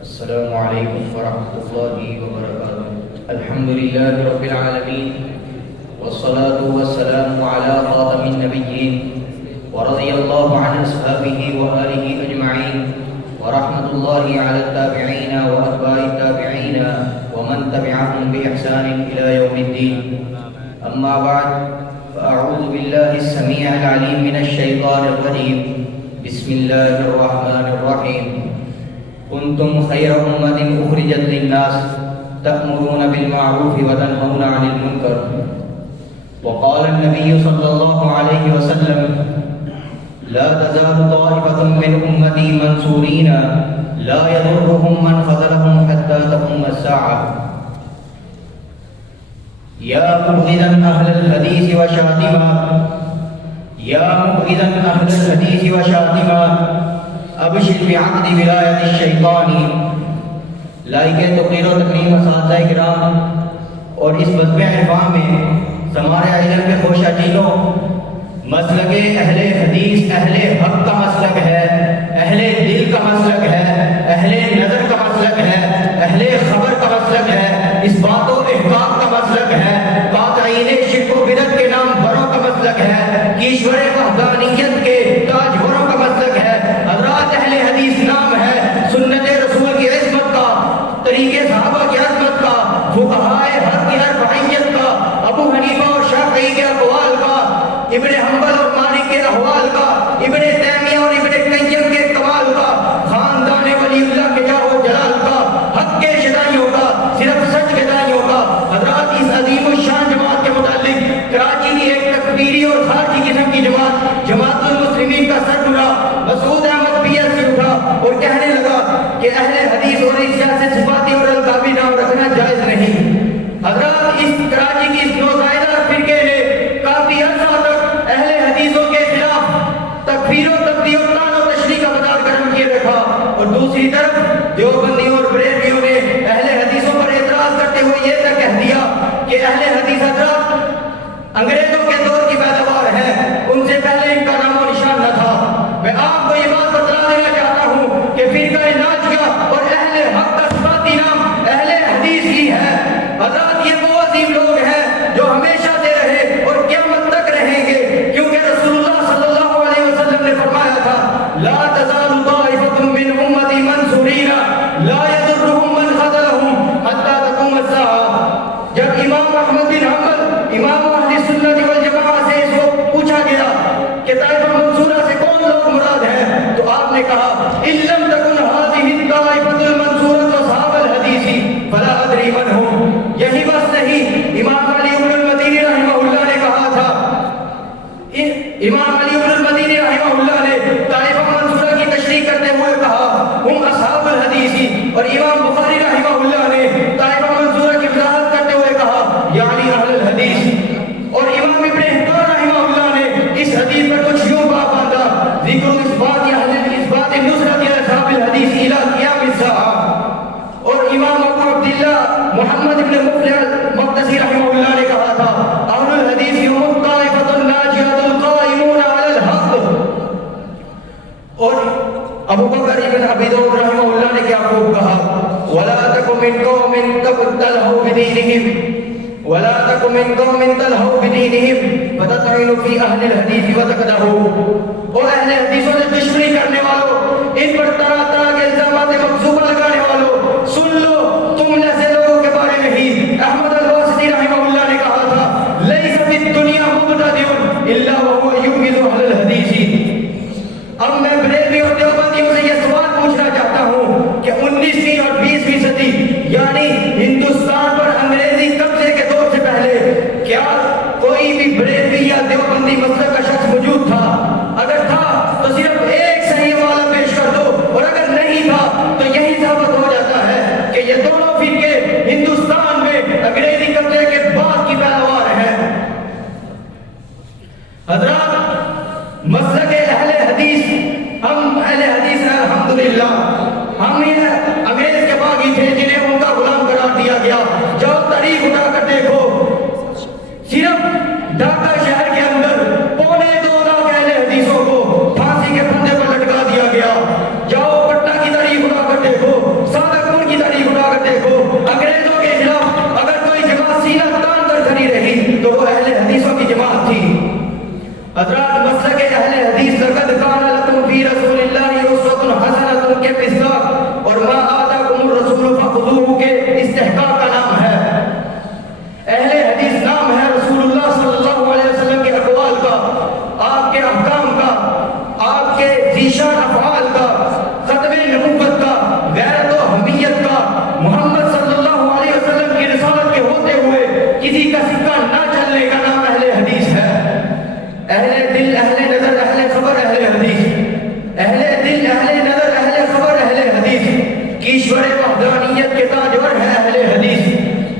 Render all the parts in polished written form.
السلام عليكم ورحمة الله وبركاته. الحمد لله رب العالمين، والصلاة والسلام على خاتم النبيين، ورضي الله عن أصحابه وآله أجمعين، ورحمة الله على التابعين وأتباع التابعين ومن تبعهم بإحسان إلى يوم الدين. أما بعد، فأعوذ بالله السميع العليم من الشيطان الرجيم. بسم الله الرحمن الرحيم. كنتم خير أمة أخرجت للناس تأمرون بالمعروف وتنهون عن المنكر. وقال النبي صلى الله عليه وسلم: لا تزال طائفة من أمتي منصورين لا يضرهم من خذلهم حتى تقوم الساعة. يا مبغضا أهل الحديث وشاتما، يا مبغضا أهل الحديث وشاتما، ابشر بعقد ولایت الشیطانی. لائق توقیر و تکریم اساتذہ کرام اور اس مجمع عرفان میں سمارہ علم کے خوشہ جینوں، مسلک اہل حدیث اہل حق کا مسلک ہے، اہل دل کا مسلک ہے، اہل نظر کا مسلک ہے، اہل خبر کا مسلک ہے، اس بات و احقاق کا مسلک ہے، قاطعین شرک و بدعت کے نام بروں کا مسلک ہے، کیشور وحدانیت کے تاجوروں کا مسلک ہے. حضرات اہل حدیث نام ہے، سنت رسول کی عصمت کا، طریقے صحابہ کی عظمت کا، فقہائے حق کی ارفعیت کا، ابو حنیفہ اور شافعی کے اقوال کا، ابن حنبل اور مالک کے احوال کا، ابن تیمیہ اور ابن قیم کے کمال کا، خاندان ولی اللہ کے جاہ و جلال کا، حق کے شدائیوں کا، صرف سچ کے دائیوں کا. حضرات اس عظیم الشان جماعت کے متعلق کراچی کی ایک تکفیری اور خارجی قسم کی جماعت المسلمین کا سربراہ مسعود احمد پیر سے اٹھا اور کہنے لگا کہ اہل حدیث اور اس سیاست صفاتی اور القابی نام رکھنا جائز نہیں. حضرات اس کراچی کی اس نوزائیدہ فرقے نے کافی عرصہ تک اہل حدیثوں کے خلاف تکفیر و تبدیع و طعن و تشریح کا مدار گرم کیے رکھا، اور دوسری طرف دیوبندیوں اور بریلویوں نے اہل حدیثوں پر اعتراض کرتے ہوئے یہ تک کہہ دیا کہ اہل حدیث حضرات انگریزوں کے دور کی پیداوار ہے، ان سے پہلے ان کا نام و نشان نہ تھا. میں آپ کو یہ بات بتلا دینا چاہتا ہوں کہ فرقہ ناجیہ اور اہل حق کا صفاتی نام اہل حدیث ہی ہے. حضرات یہ وہ عظیم لوگ ہیں جو ہمیشہ سے رہے اور قیامت تک رہیں گے، کیونکہ رسول اللہ صلی اللہ علیہ وسلم نے فرمایا تھا: لا تزال طائفة من امتی منصورین لا یضرهم من خذلهم حتی تقوم الساعة. جب امام احمد بن حنبل امام اہل سنت والجماعہ سے اس کو پوچھا گیا کہ طائفہ منصورہ سے کون لوگ مراد ہیں، تو آپ نے کہا: ان لم تکن هذه الطائفة المنصورة اصحاب الحدیث فلا ادری من هم. یہی بس نہیں، امام علی بن المدینی رحمہ اللہ نے کہا تھا، امام علی بن المدینی رحمہ اللہ نے طائفہ منصورہ کی تشریح کرتے ہوئے کہا: ہم اصحاب الحدیث. اور امام بخاری رحمہ اللہ نے طائفہ منصورہ کی وضاحت کرتے ہوئے کہا: یعنی اہل الحدیث. اور امام ابن حبان رحمہ اللہ نے اس حدیث پر کچھ یوں باب باندھا: ذکر اثبات اثبات نصرت اصحاب الحدیث الی قیام الساعہ. اور امام ابو عبداللہ محمد ابن مفلح مقدسی رحمہ اللہ نے کہا تھا: اہل الحدیث هم الطائفة الناجیة القائمون علی الحق. اور ابو بکر ابن ابی داؤد رحمہ اللہ نے کیا خوب کہا: ولا تک من قوم تلهوا بدینہم ولا تك من قوم تلهوا بدينهم فتطعنوا في اهل الحديث وتكذبوا. اور اہل حدیثوں سے دشمنی کرنے والوں، ان پر طرح طرح کے الزامات مکذوبہ لگانے والوں، سن لو تم جیسے لوگوں کے بارے میں ہی احمد الواسطی رحمہ اللہ نے کہا تھا: ليس في الدنيا مبتدع الا وهو يبغض اهل الحديث. اب میں بریلوی اور دیوبندیوں سے یہ سوال پوچھنا چاہتا ہوں کہ 19ویں اور 20ویں صدی یعنی ہندوستان پر انگریزی قبضے کے دور سے پہلے کیا کوئی بھی بریلوی یا دیوبندی مسلک کا شخص موجود تھا؟ اگر تھا تو صرف ایک صحیح حوالہ پیش کر دو، اور دیکھو انگریزوں کے خلاف اگر کوئی جماعت سینہ تان کر کھڑی رہی تو وہ اہل حدیثوں کی جماعت تھی. حضرات مسلک اہل حدیث لقد کان لکم فی رسول اللہ اسوۃ حسنۃ کے مصداق اور ما آتاکم الرسول فخذوہ کے استحقاق کا نام ہے. اہل حدیث نام ہے رسول اللہ صلی اللہ علیہ وسلم کے اقوال کا، آپ کے احکام کا، آپ کے ذیشان افعال کا، ختم نبوت کا، غیرت و حمیت کا، محمد صلی اللہ علیہ وسلم کی رسالت کے ہوتے ہوئے کسی کا سکہ نہ چلنے کا نام اہل حدیث ہے. اہل دل، اہل نظر، اہل خبر اہل حدیث. اہل دل، اہل نظر، اہل خبر اہل حدیث. کیشور وحدانیت کے تاجور ہے اہل حدیث.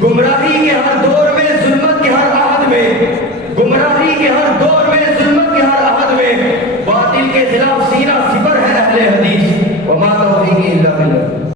گمراہی کے ہر دور میں، ظلمت کے ہر عہد میں، گمراہی کے ہر دور میں، ظلمت کے ہر عہد میں باطل کے خلاف سینہ سپر ہے اہل حدیث.